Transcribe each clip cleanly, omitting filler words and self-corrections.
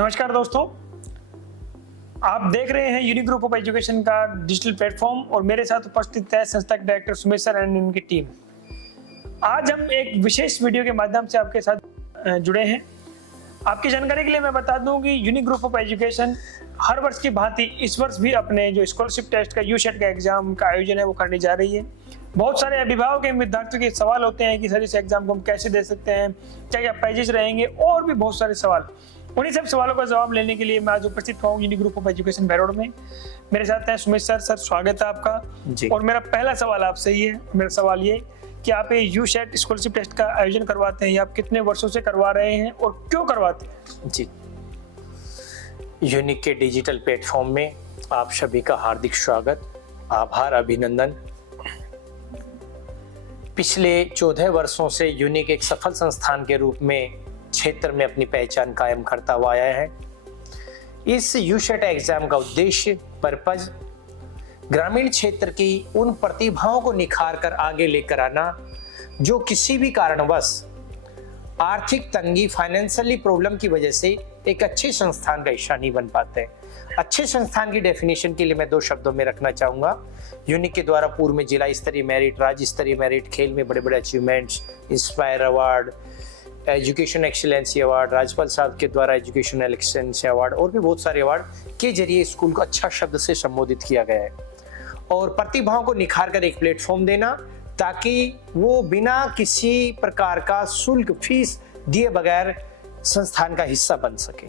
नमस्कार दोस्तों, आप देख रहे हैं यूनिक ग्रुप ऑफ एजुकेशन का डिजिटल प्लेटफॉर्म और मेरे साथ उपस्थित है संस्था के डायरेक्टर सुमेश सर एंड उनकी टीम। आज हम एक विशेष वीडियो के माध्यम से आपके साथ जुड़े हैं। आपकी जानकारी के लिए मैं बता दूं कि यूनिक ग्रुप ऑफ एजुकेशन हर वर्ष की भांति इस वर्ष भी अपने जो स्कॉलरशिप टेस्ट का यूसेट का एग्जाम का आयोजन है वो करने जा रही है। बहुत सारे अभिभावक एवं विद्यार्थियों के सवाल होते हैं कि सर इस एग्जाम को हम कैसे दे सकते हैं, क्या क्या प्राइजेस रहेंगे और भी बहुत सारे सवाल। उन्हीं सब सवालों का जवाब लेने के लिए मैं आज उपस्थित हुआ हूँ यूनिक ग्रुप ऑफ एजुकेशन भैरोड में। मेरे साथ हैं सुमेश सर। सर स्वागत है आपका जी। और मेरा पहला सवाल आपसे ही है। मेरा सवाल ये कि आप ये यूसेट स्कॉलरशिप टेस्ट का आयोजन करवाते हैं, आप कितने वर्षों से करवा रहे हैं और क्यों करवाते हैं? जी, यूनिक के डिजिटल प्लेटफॉर्म में आप सभी का हार्दिक स्वागत, आभार, अभिनंदन। पिछले 14 वर्षों से यूनिक एक सफल संस्थान के रूप में क्षेत्र में अपनी पहचान कायम करता हुआ आया है। इस यूसेट एग्जाम का उद्देश्य पर्पज ग्रामीण क्षेत्र की उन प्रतिभाओं को निखार कर आगे लेकर आना जो किसी भी कारणवश आर्थिक तंगी, फाइनेंशियली प्रॉब्लम की वजह से एक अच्छे संस्थान का हिस्सा नहीं बन पाते हैं। अच्छे संस्थान की डेफिनेशन के लिए मैं 2 शब्दों में रखना चाहूँगा। यूनिक के द्वारा पूर्व में जिला स्तरीय मेरिट, राज्य स्तरीय मेरिट, खेल में बड़े बड़े achievements, inspire award, education excellency award, राज्यपाल साहब के द्वारा एजुकेशन एक्सीलेंसी अवार्ड और भी बहुत सारे अवार्ड के जरिए स्कूल को अच्छा शब्द से संबोधित किया गया है और प्रतिभाओं को निखार कर एक प्लेटफॉर्म देना ताकि वो बिना किसी प्रकार का शुल्क, फीस दिए बगैर संस्थान का हिस्सा बन सके।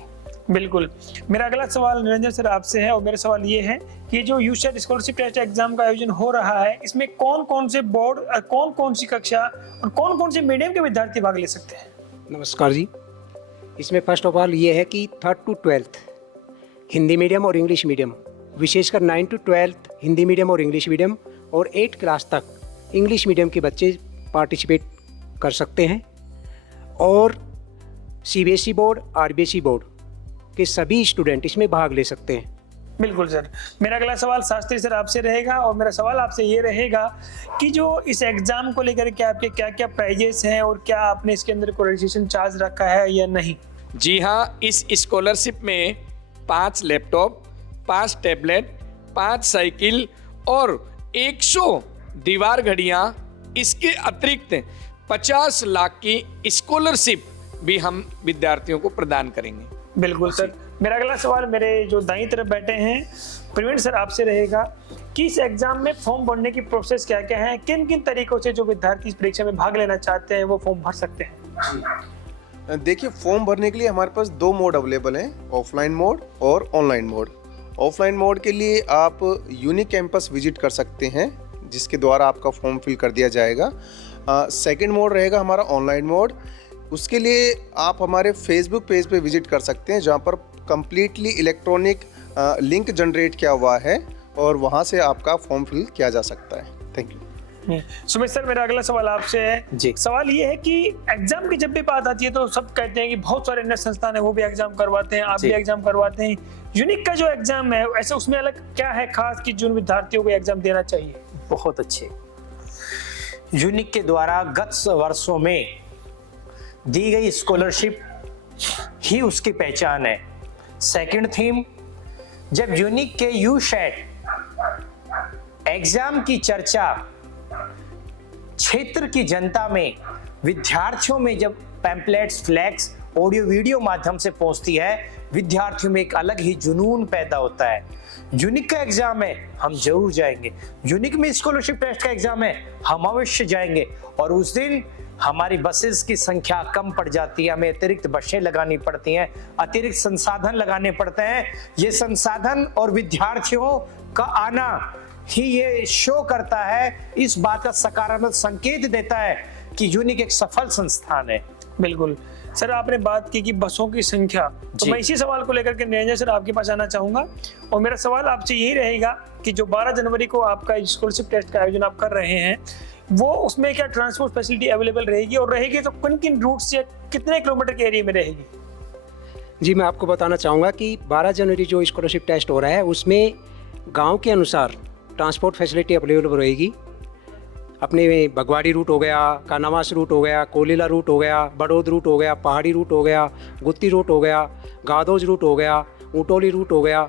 बिल्कुल। मेरा अगला सवाल निरंजन सर आपसे है और मेरा सवाल ये है कि जो यूसेट स्कॉलरशिप टेस्ट एग्जाम का आयोजन हो रहा है, इसमें कौन कौन से बोर्ड, कौन कौन सी कक्षा और कौन कौन से मीडियम के विद्यार्थी भाग ले सकते हैं? नमस्कार जी। इसमें फर्स्ट ऑफ ऑल ये है कि 3rd to 12th Hindi medium और इंग्लिश मीडियम, विशेषकर 9 to 12th हिंदी मीडियम और इंग्लिश मीडियम और 8th क्लास तक इंग्लिश मीडियम के बच्चे पार्टिसिपेट कर सकते हैं और सीबीएसई बोर्ड, आरबीएसई बोर्ड के सभी स्टूडेंट इसमें भाग ले सकते हैं। बिल्कुल सर। मेरा अगला सवाल शास्त्री सर आपसे रहेगा और मेरा सवाल आपसे ये रहेगा कि जो इस एग्जाम को लेकर के आपके क्या क्या प्राइजेस हैं और क्या आपने इसके अंदर कोई रजिस्ट्रेशन चार्ज रखा है या नहीं? जी हाँ, इस स्कॉलरशिप में 5 लैपटॉप, 5 टैबलेट, 5 साइकिल और 100 दीवार घड़ियाँ, इसके अतिरिक्त 50 लाख की स्कॉलरशिप भी हम विद्यार्थियों को प्रदान करेंगे। बिल्कुल सर। मेरा अगला सवाल मेरे जो दाईं तरफ बैठे हैं प्रवीण सर आपसे रहेगा कि इस एग्जाम में फॉर्म भरने की प्रोसेस क्या क्या है, किन किन तरीकों से जो विद्यार्थी इस परीक्षा में भाग लेना चाहते हैं वो फॉर्म भर सकते हैं? देखिए, फॉर्म भरने के लिए हमारे पास 2 मोड अवेलेबल हैं, ऑफलाइन मोड और ऑनलाइन मोड। ऑफलाइन मोड के लिए आप यूनिक कैंपस विजिट कर सकते हैं जिसके द्वारा आपका फॉर्म फिल कर दिया जाएगा। सेकंड मोड रहेगा हमारा ऑनलाइन मोड। उसके लिए आप हमारे फेसबुक पेज पे विजिट कर सकते हैं जहाँ पर कंप्लीटली इलेक्ट्रॉनिक लिंक जनरेट किया हुआ है और वहाँ से आपका फॉर्म फिल किया जा सकता है। Thank you. सुमेश सर, मेरा अगला सवाल आपसे है जी। सवाल ये है कि एग्जाम की जब भी बात आती है तो सब कहते हैं कि बहुत सारे अन्य संस्थान है वो भी एग्जाम करवाते हैं, आप भी एग्जाम करवाते हैं। यूनिक का जो एग्जाम है ऐसे उसमें अलग क्या है खास कि जो विद्यार्थियों को एग्जाम देना चाहिए? बहुत अच्छे। यूनिक के द्वारा गत वर्षों में दी गई स्कॉलरशिप ही उसकी पहचान है। सेकंड थीम, जब यूनिक के यूसेट एग्जाम की चर्चा क्षेत्र की जनता में, विद्यार्थियों में जब पैम्पलेट्स, फ्लैक्स, ऑडियो वीडियो माध्यम से पहुंचती है, विद्यार्थियों में एक अलग ही जुनून पैदा होता है। यूनिक का एग्जाम है, हम जरूर जाएंगे। यूनिक में स्कॉलरशिप टेस्ट का एग्जाम है, हम अवश्य जाएंगे। और उस दिन हमारी बसेस की संख्या कम पड़ जाती है, हमें अतिरिक्त बसें लगानी पड़ती हैं, अतिरिक्त संसाधन लगाने पड़ते हैं। ये संसाधन और विद्यार्थियों का आना ही ये शो करता है, इस बात का सकारात्मक संकेत देता है कि यूनिक एक सफल संस्थान है। बिल्कुल सर। आपने बात की कि बसों की संख्या, तो मैं इसी सवाल को लेकर के निरंजन सर आपके पास आना चाहूंगा और मेरा सवाल आपसे यही रहेगा कि जो 12 जनवरी को आपका स्कॉलरशिप टेस्ट का आयोजन आप कर रहे हैं वो उसमें क्या ट्रांसपोर्ट फैसिलिटी अवेलेबल रहेगी और रहेगी तो किन किन रूट से कितने किलोमीटर के एरिया में रहेगी? जी, मैं आपको बताना चाहूँगा कि 12 जनवरी जो स्कॉलरशिप टेस्ट हो रहा है उसमें गांव के अनुसार ट्रांसपोर्ट फैसिलिटी अवेलेबल रहेगी। अपने बगवाड़ी रूट हो गया, कानावास रूट हो गया, कोलिला रूट हो गया, बड़ौद रूट हो गया, पहाड़ी रूट हो गया, गुत्ती रूट हो गया, गादोज रूट हो गया, ऊटोली रूट हो गया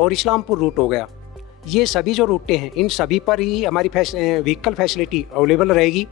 और इस्लामपुर रूट हो गया। ये सभी जो रूटें हैं, इन सभी पर ही हमारी व्हीकल फैसिलिटी अवेलेबल रहेगी।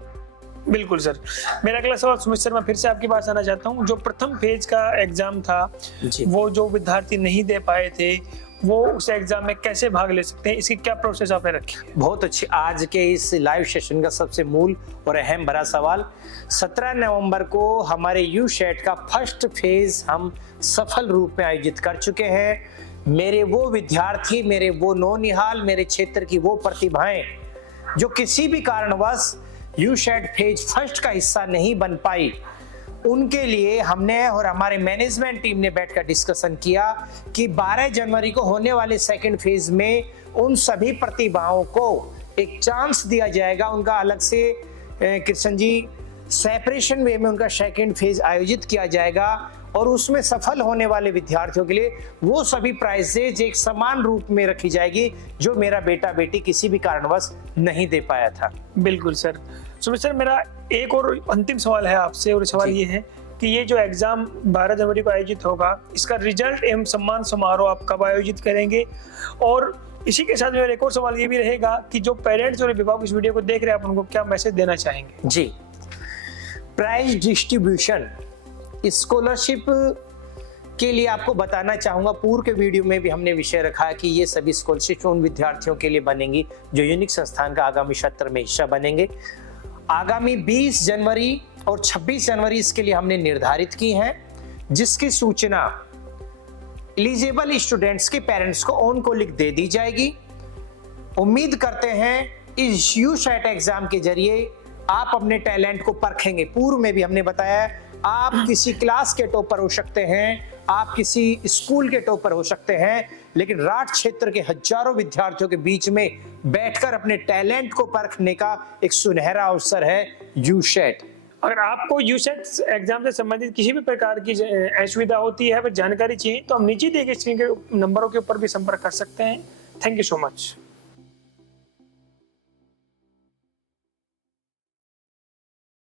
बिल्कुल सर। मेरा अगला सवाल सुमित सर, मैं फिर से आपके पास आना चाहता हूँ। जो प्रथम फेज का एग्जाम था, जी। वो जो विद्यार्थी नहीं दे पाए थे, वो उस एग्जाम में कैसे भाग ले सकते हैं? इसकी क्या प्रोसेस आपने रखी है? बहुत अच्छी। आज के इस लाइव सेशन का सबसे मूल और अहम बड़ा सवाल, 17 नवंबर को हमारे यूशेट का फर्स्ट फेज हम सफल रूप में आयोजित कर चुके हैं। मेरे वो विद्यार्थी, मेरे वो नौनिहाल, मेरे क्षेत्र की वो प्रतिभाएं जो किसी भी कारणवश यूशेट फेज फर्स्ट का हिस्सा नहीं बन पाई, उनके लिए हमने और हमारे मैनेजमेंट टीम ने बैठकर डिस्कशन किया कि 12 जनवरी को होने वाले सेकंड फेज में उन सभी प्रतिभाओं को एक चांस दिया जाएगा। उनका अलग से कृष्ण जी सेपरेशन वे में उनका सेकंड फेज आयोजित किया जाएगा और उसमें सफल होने वाले विद्यार्थियों के लिए वो सभी प्राइजेज एक समान रूप में रखी जाएगी जो मेरा बेटा बेटी किसी भी कारणवश नहीं दे पाया था। बिल्कुल सर। सुमित सर, मेरा एक और अंतिम सवाल है आपसे, और सवाल ये है कि ये जो एग्जाम 12 जनवरी को आयोजित होगा, इसका रिजल्ट एवं सम्मान समारोह आप कब आयोजित करेंगे? और इसी के साथ मेरा एक और सवाल ये भी रहेगा कि जो पेरेंट्स और अभिभावक इस वीडियो को देख रहे हैं, आप उनको क्या मैसेज देना चाहेंगे? जी, प्राइज डिस्ट्रीब्यूशन स्कॉलरशिप के लिए आपको बताना चाहूंगा, पूर्व के वीडियो में भी हमने विषय रखा है कि ये सभी स्कॉलरशिप उन विद्यार्थियों के लिए बनेंगी जो यूनिक संस्थान का आगामी सत्र में हिस्सा बनेंगे। आगामी 20 जनवरी और 26 जनवरी इसके लिए हमने निर्धारित की है, जिसकी सूचना एलिजिबल स्टूडेंट्स के पेरेंट्स को ऑन कॉलिक दे दी जाएगी। उम्मीद करते हैं इस यूशेट एग्जाम के जरिए आप अपने टैलेंट को परखेंगे। पूर्व में भी हमने बताया, आप किसी क्लास के टॉपर हो सकते हैं, आप किसी स्कूल के टॉपर हो सकते हैं, लेकिन राठ क्षेत्र के हजारों विद्यार्थियों के बीच में बैठकर अपने टैलेंट को परखने का एक सुनहरा अवसर है यूशेट। अगर आपको यूशेट एग्जाम से संबंधित किसी भी प्रकार की असुविधा होती है, जानकारी चाहिए, तो हम नीचे दिए गए स्क्रीन के नंबरों के ऊपर भी संपर्क कर सकते हैं। Thank you so much.